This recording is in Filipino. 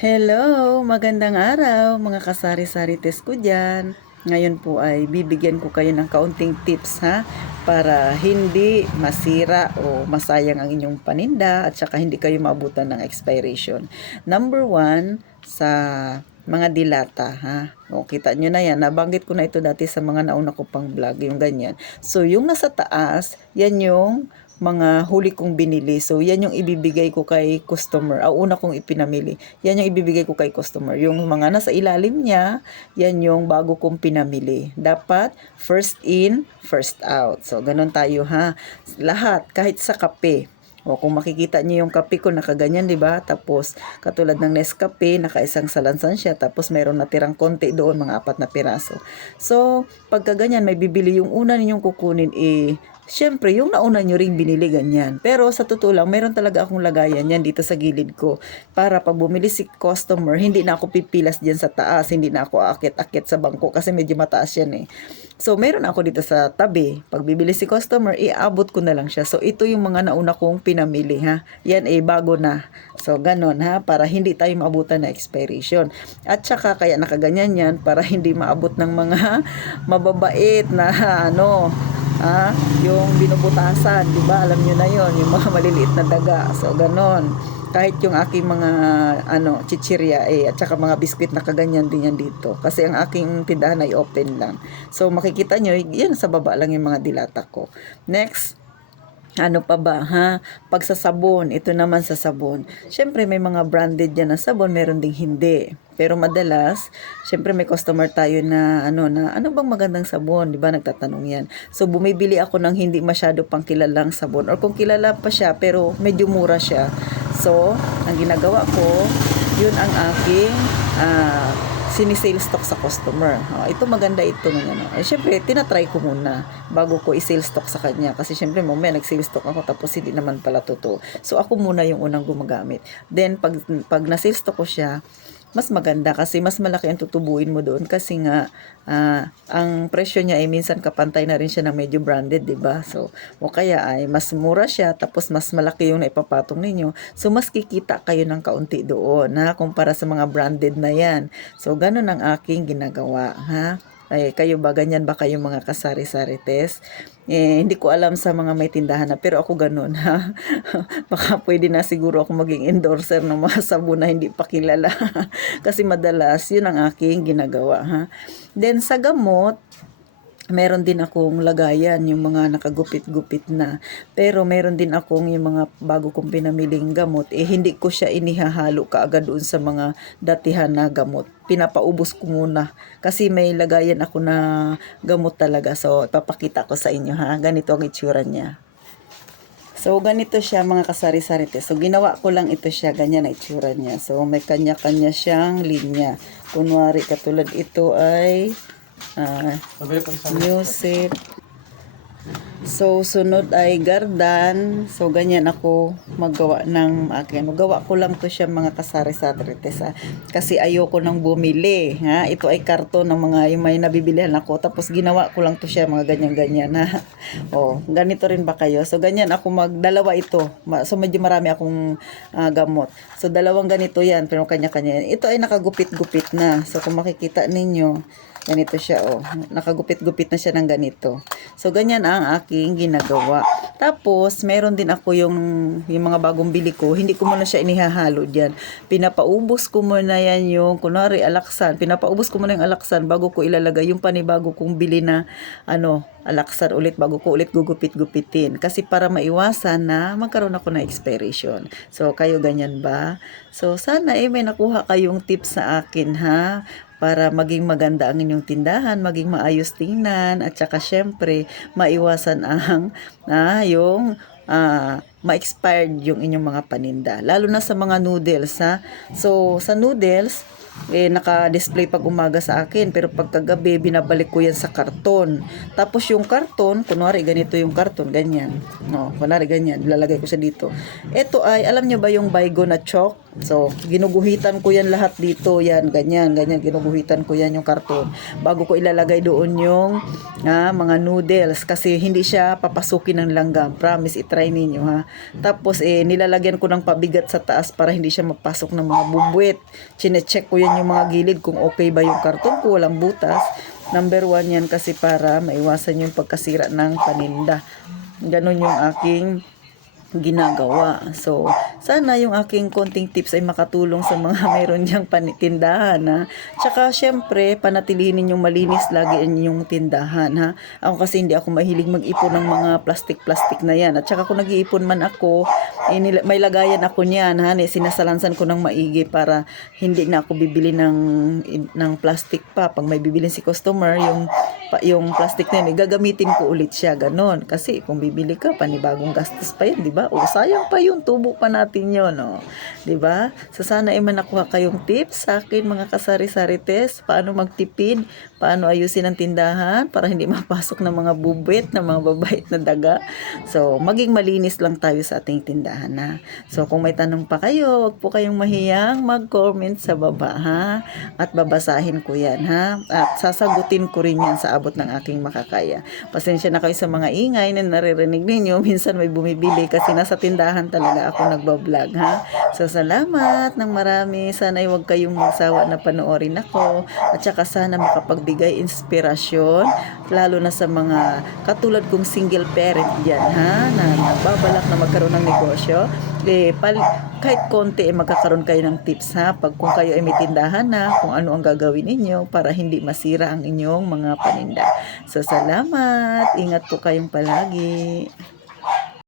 Hello! Magandang araw mga kasari-sarites ko dyan. Ngayon po ay bibigyan ko kayo ng kaunting tips ha, para hindi masira o masayang ang inyong paninda at saka hindi kayo maabutan ng expiration. Number one, sa mga dilata ha. O, kita nyo na yan, nabanggit ko na ito dati sa mga nauna ko pang vlog, yung ganyan. So yung nasa taas, yan yung mga huli kong binili. So, yan yung ibibigay ko kay customer. Una kong ipinamili. Yan yung ibibigay ko kay customer. Yung mga nasa ilalim niya, yan yung bago kong pinamili. Dapat, first in, first out. So, ganun tayo ha. Lahat, kahit sa kape. O kung makikita niyo yung kape ko nakaganyan, 'di ba? Tapos katulad ng Nescafe, nakaisang salansan siya, tapos mayroon natirang konti doon, mga 4 na piraso. So, pagka ganyan may bibili yung una ninyong kukunin syempre, yung nauna nyo ring binili ganyan. Pero sa totoo lang, meron talaga akong lagayan yan dito sa gilid ko. Para pag bumili si customer, hindi na ako pipilas dyan sa taas. Hindi na ako akit-akit sa bangko kasi medyo mataas yan eh. So, meron ako dito sa tabi. Pag bibili si customer, iabot ko na lang siya. So, ito yung mga nauna kong pinamili ha. Yan bago na. So, ganon ha. Para hindi tayo maabutan na expiration. At saka, kaya nakaganyan yan para hindi maabot ng mga mababait na yung binubutasan, 'di ba? Alam niyo na 'yon, yung mga maliliit na daga. So ganon. Kahit yung aking mga chichirya at saka mga biskwit na kaganyan din yan dito. Kasi ang aking tindahan ay open lang. So makikita nyo, yan sa baba lang yung mga dilata ko. Next, ano pa ba ha? Pagsasabon, ito naman sa sabon. Syempre may mga branded yan na sabon, meron ding hindi. Pero madalas, syempre may customer tayo na ano bang magandang sabon, 'di ba? Nagtatanong 'yan. So bumibili ako ng hindi masyado pang kilalang sabon or kung kilala pa siya pero medyo mura siya. So, ang ginagawa ko, 'yun ang aking sinisale stock sa customer. Ito maganda ito ng syempre, tinatry ko muna bago ko i-sale stock sa kanya. Kasi syempre, mamaya nag-sale stock ako tapos hindi naman pala totoo. So, ako muna yung unang gumagamit. Then, pag na-sale stock ko siya, mas maganda kasi mas malaki ang tutubuin mo doon kasi nga ang presyo niya ay minsan kapantay na rin siya ng medyo branded, 'di ba? So, o kaya ay mas mura siya tapos mas malaki yung naipapatong ninyo. So, mas kikita kayo ng kaunti doon kumpara sa mga branded na 'yan. So, ganun ang aking ginagawa, ha? Ay, kayo ba, ganyan ba kayo mga kasari-sarites? Hindi ko alam sa mga may tindahan na, pero ako ganun ha. Baka pwede na siguro ako maging endorser ng mga sabon na hindi pa kilala. Kasi madalas, yun ang aking ginagawa ha. Then sa gamot, meron din akong lagayan, yung mga nakagupit-gupit na. Pero meron din akong yung mga bago kong pinamiling gamot, hindi ko siya inihahalo kaagad doon sa mga datihan na gamot. Pinapaubos ko muna. Kasi may lagayan ako na gamot talaga. So, ipapakita ko sa inyo ha. Ganito ang itsura niya. So, ganito siya mga kasari-sarite. So, ginawa ko lang ito siya. Ganyan ang itsura niya. So, may kanya-kanya siyang linya. Kunwari, katulad ito ay music. So, sunod ay gardan. So, ganyan ako maggawa ng akin. Magawa ko lang to siya mga kasari-sarites kasi ayoko nang bumili. Ha? Ito ay karton ng mga yung may nabibilihan ako. Tapos, ginawa ko lang to siya mga ganyan-ganyan. Ha? O, ganito rin ba kayo? So, ganyan ako magdalawa ito. So, medyo marami akong gamot. So, dalawang ganito yan. Pero kanya-kanya. Ito ay nakagupit-gupit na. So, kung makikita ninyo, ganito siya nakagupit-gupit na siya ng ganito. So ganyan ang aking ginagawa. Tapos meron din ako yung mga bagong bili ko, hindi ko muna siya inihahalo diyan. Pinapaubos ko muna yan yung kunwari alaksan. Pinapaubos ko muna yung alaksan bago ko ilalagay yung panibago kong bili na alaksan ulit bago ko ulit gugupit-gupitin. Kasi para maiwasan na magkaroon ako ng expiration. So kayo ganyan ba? So sana may nakuha kayong tips sa akin ha, para maging maganda ang inyong tindahan, maging maayos tingnan, at saka syempre, maiwasan ang yung ma-expired yung inyong mga paninda. Lalo na sa mga noodles ha. So, sa noodles, naka-display pag umaga sa akin, pero pagkagabi, binabalik ko yan sa karton. Tapos yung karton, kunwari ganito yung karton, ganyan. No, kunwari ganyan, lalagay ko siya dito. Ito ay, alam nyo ba yung Baygon na chalk? So, ginuguhitan ko yan lahat dito. Yan, ganyan, ganyan. Ginuguhitan ko yan yung karton. Bago ko ilalagay doon yung mga noodles. Kasi hindi siya papasukin ng langgam. Promise, itry ninyo ha. Tapos, nilalagyan ko ng pabigat sa taas para hindi siya mapasok ng mga bubwit. Chine-check ko yan yung mga gilid kung okay ba yung karton ko, walang butas. Number 1 yan kasi para maiwasan yung pagkasira ng paninda. Ganon yung aking ginagawa. So, sana yung aking konting tips ay makatulong sa mga mayroon diyang tindahan ha. Tsaka syempre, panatilihin ninyong malinis lagi inyong tindahan ha. Ako kasi hindi ako mahilig mag-ipon ng mga plastic-plastic na yan. At tsaka kung nag-iipon man ako, may lagayan ako niyan ha. Sinasalansan ko ng maigi para hindi na ako bibili ng plastic pa. Pag may bibilin si customer, yung plastic na yun, gagamitin ko ulit siya, ganon. Kasi kung bibili ka, panibagong gastos pa yan, di ba? O, sayang pa yun, tubo pa natin yun, no? Di ba? So, sana man nakuha kayong tips sa akin, mga kasari-sarites, paano magtipid, paano ayusin ang tindahan, para hindi mapasok ng mga bubwit, ng mga babait na daga. So, maging malinis lang tayo sa ating tindahan, ha? So, kung may tanong pa kayo, wag po kayong mahiyang mag-comment sa baba, ha? At babasahin ko yan, ha? At sasagutin ko rin yan sa abot ng aking makakaya. Pasensya na kayo sa mga ingay na naririnig ninyo. Minsan may bumibili kasi nasa tindahan talaga ako nagbablog, ha? So, salamat ng marami. Sana ay huwag kayong magsawa na panoorin ako. At saka sana makapagbigay inspirasyon, lalo na sa mga katulad kong single parent dyan, ha? Na nagbabalak na magkaroon ng negosyo. Kahit konti magkakaroon kayo ng tips ha, pag kung kayo ay may tindahan na, kung ano ang gagawin ninyo para hindi masira ang inyong mga paninda. So salamat, ingat po kayong palagi.